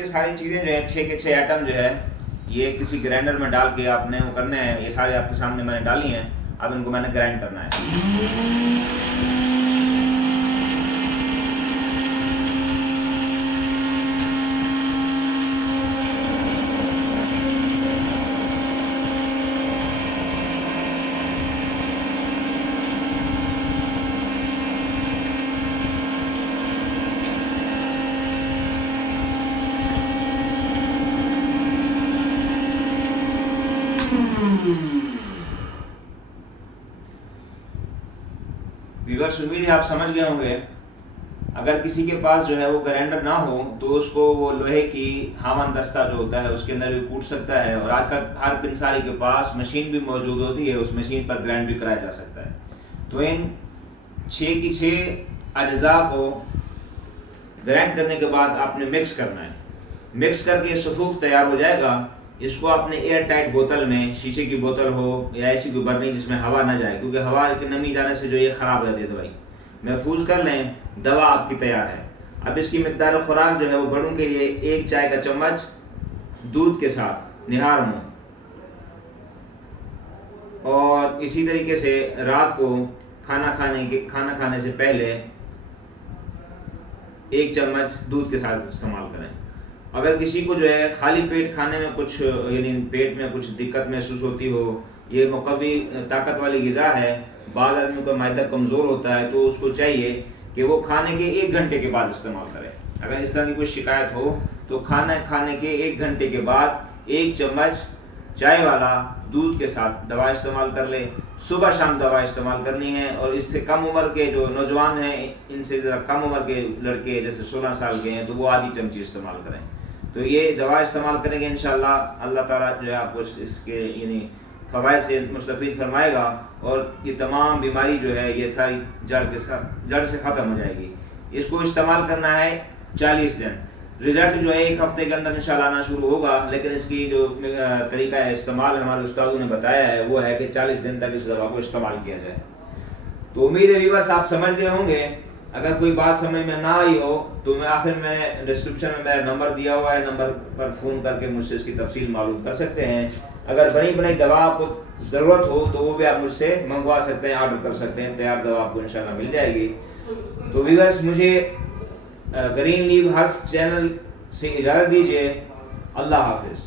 یہ ساری چیزیں جو ہے 6 کے 6 آئٹم جو ہے یہ کسی گرائنڈر میں ڈال کے آپ نے وہ کرنے ہیں. یہ سارے آپ کے سامنے میں نے ڈالی ہیں. اب ان کو میں نے گرائنڈ کرنا ہے. ویورس امید ہے آپ سمجھ گئے ہوں گے. اگر کسی کے پاس جو ہے وہ گرائنڈر نہ ہو تو اس کو وہ لوہے کی ہاون دستہ جو ہوتا ہے اس کے اندر بھی کوٹ سکتا ہے. اور آج کل ہر انسان کے پاس مشین بھی موجود ہوتی ہے, اس مشین پر گرائنڈ بھی کرایا جا سکتا ہے. تو ان 6 کی 6 اجزاء کو گرائنڈ کرنے کے بعد آپ نے مکس کرنا ہے. مکس کر کے صفوف تیار ہو جائے گا. اس کو آپ نے ایئر ٹائٹ بوتل میں, شیشے کی بوتل ہو یا ایسی کوئی برنی جس میں ہوا نہ جائے, کیونکہ ہوا کی نمی جانے سے جو یہ خراب رہتی ہے دوائی, محفوظ کر لیں. دوا آپ کی تیار ہے. اب اس کی مقدار خوراک جو ہے وہ بڑوں کے لیے 1 چائے کا چمچ دودھ کے ساتھ نہار منہ, اور اسی طریقے سے رات کو کھانا کھانے سے پہلے 1 چمچ دودھ کے ساتھ استعمال کریں. اگر کسی کو جو ہے خالی پیٹ کھانے میں کچھ یعنی پیٹ میں کچھ دقت محسوس ہوتی ہو, یہ مقوی طاقت والی غذا ہے, بعض آدمیوں کا معدہ کمزور ہوتا ہے, تو اس کو چاہیے کہ وہ کھانے کے 1 گھنٹے کے بعد استعمال کرے. اگر اس طرح کی کوئی شکایت ہو تو کھانا کھانے کے 1 گھنٹے کے بعد 1 چمچ چائے والا دودھ کے ساتھ دوا استعمال کر لے. صبح شام دوا استعمال کرنی ہے. اور اس سے کم عمر کے جو نوجوان ہیں, ان سے ذرا کم عمر کے لڑکے جیسے 16 سال کے ہیں, تو وہ آدھی چمچی استعمال کریں. تو یہ دوا استعمال کریں گے انشاءاللہ اللہ تعالیٰ جو ہے آپ کو اس کے یعنی فوائد سے مستفید فرمائے گا, اور یہ تمام بیماری جو ہے یہ ساری جڑ سے ختم ہو جائے گی. اس کو استعمال کرنا ہے 40 دن. رزلٹ جو ہے 1 ہفتے کے اندر انشاءاللہ آنا شروع ہوگا, لیکن اس کی جو طریقہ استعمال ہمارے استادوں نے بتایا ہے وہ ہے کہ 40 دن تک اس دوا کو استعمال کیا جائے. تو امید ہے ویورس آپ سمجھ گئے ہوں گے. اگر کوئی بات سمجھ میں نہ آئی ہو تو میں آخر میں ڈسکرپشن میں میرا نمبر دیا ہوا ہے, نمبر پر فون کر کے مجھ سے اس کی تفصیل معلوم کر سکتے ہیں. اگر بنی دوا آپ کو ضرورت ہو تو وہ بھی آپ مجھ سے منگوا سکتے ہیں, آرڈر کر سکتے ہیں. تیار دوا آپ کو انشاءاللہ مل جائے گی. تو ویورس مجھے گرین لیو ہربس چینل سے اجازت دیجیے. اللہ حافظ.